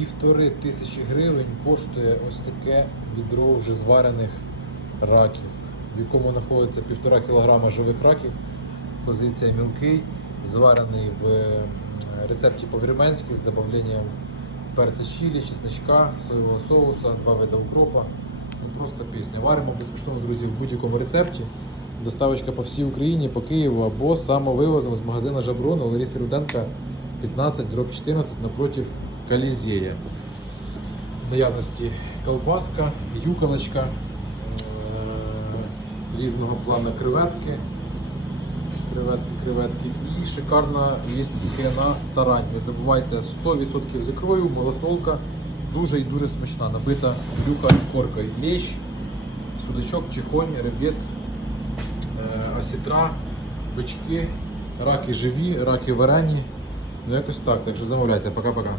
півтори тисячі гривень коштує ось таке відро вже зварених раків, в якому знаходиться півтора кілограма живих раків. Позиція мілкий, зварений в е, рецепті по-вірменськи з додавленням перця чилі, чесночка, соєвого соуса, два види укропа. Ну просто пісня. Варимо безкоштовно, друзі, в будь-якому рецепті. Доставочка по всій Україні, по Києву або самовивозом з магазина Жаброн у Ларісі Руденка 15 дроб 14 напротив Колізея. В наявності колбаска, юколочка, е, різного плану креветки. Креветки, креветки. І шикарна є ікряна тарань. Не забувайте 100% з ікрою, малосолка. Дуже і дуже смачна. Набита люка коркою. Лещ, судачок, чихонь, ребець, е, осітра, бички, раки живі, раки варені. Ну якось так. Так що замовляйте. Пока-пока.